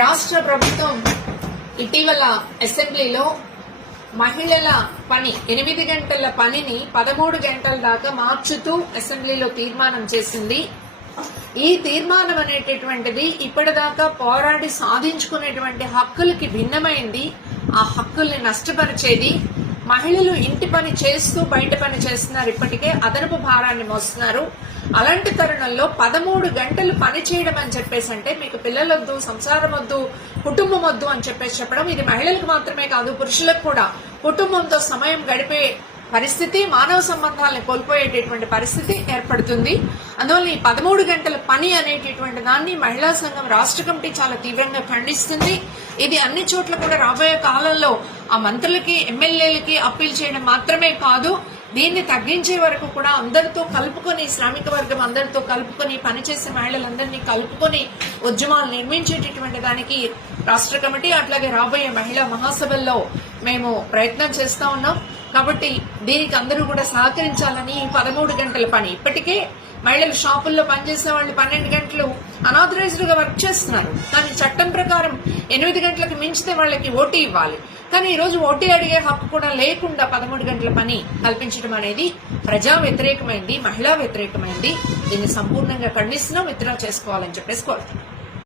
రాష్ట్ర ప్రభుత్వం ఇటీవల అసెంబ్లీలో మహిళల పని ఎనిమిది గంటల పనిని పదమూడు గంటల దాకా మార్చుతూ అసెంబ్లీలో తీర్మానం చేసింది. ఈ తీర్మానం అనేటటువంటిది ఇప్పటిదాకా పోరాడి సాధించుకునేటువంటి హక్కులకి భిన్నమైంది. ఆ హక్కుల్ని నష్టపరిచేది మహిళలు ఇంటి పని చేస్తూ బయట పని చేస్తున్నారు. ఇప్పటికే అదనపు భారాన్ని మోస్తున్నారు. అలాంటి తరుణంలో పదమూడు గంటలు పని చేయడం అని చెప్పేసి అంటే మీకు పిల్లలొద్దు సంసారం వద్దు కుటుంబం వద్దు అని చెప్పేసి చెప్పడం ఇది మహిళలకు మాత్రమే కాదు పురుషులకు కూడా. కుటుంబంతో సమయం గడిపే పరిస్థితి మానవ సంబంధాలను కోల్పోయేటటువంటి పరిస్థితి ఏర్పడుతుంది. అందువల్ల ఈ పదమూడు గంటల పని అనేటటువంటి దాన్ని మహిళా సంఘం రాష్ట్ర కమిటీ చాలా తీవ్రంగా ఖండిస్తుంది. ఇది అన్ని చోట్ల కూడా రాబోయే కాలంలో ఆ మంత్రులకి ఎమ్మెల్యేలకి అప్పీల్ చేయడం మాత్రమే కాదు. దీన్ని తగ్గించే వరకు కూడా అందరితో కలుపుకొని శ్రామిక వర్గం అందరితో కలుపుకొని పనిచేసే మహిళలందరినీ కలుపుకొని ఉద్యమాలు నిర్మించేటటువంటి దానికి రాష్ట్ర కమిటీ అట్లాగే రాబోయే మహిళా మహాసభల్లో మేము ప్రయత్నం చేస్తా ఉన్నాం. కాబట్టి దీనికి అందరూ కూడా సహకరించాలని పదమూడు గంటల పని. ఇప్పటికే మహిళలు షాపుల్లో పనిచేసే వాళ్ళు పన్నెండు గంటలు అనాథరైజ్డ్గా వర్క్ చేస్తున్నారు. కానీ చట్టం ప్రకారం ఎనిమిది గంటలకు మించితే వాళ్ళకి ఓటీ ఇవ్వాలి. కానీ ఈరోజు ఓటీ అడిగే హక్కు కూడా లేకుండా పదమూడు గంటల పని కల్పించడం అనేది ప్రజా వ్యతిరేకమైంది మహిళా వ్యతిరేకమైంది. దీన్ని సంపూర్ణంగా ఖండిస్తున్నాం విత్డ్రా చేసుకోవాలని చెప్పేసి కోరుతున్నాం.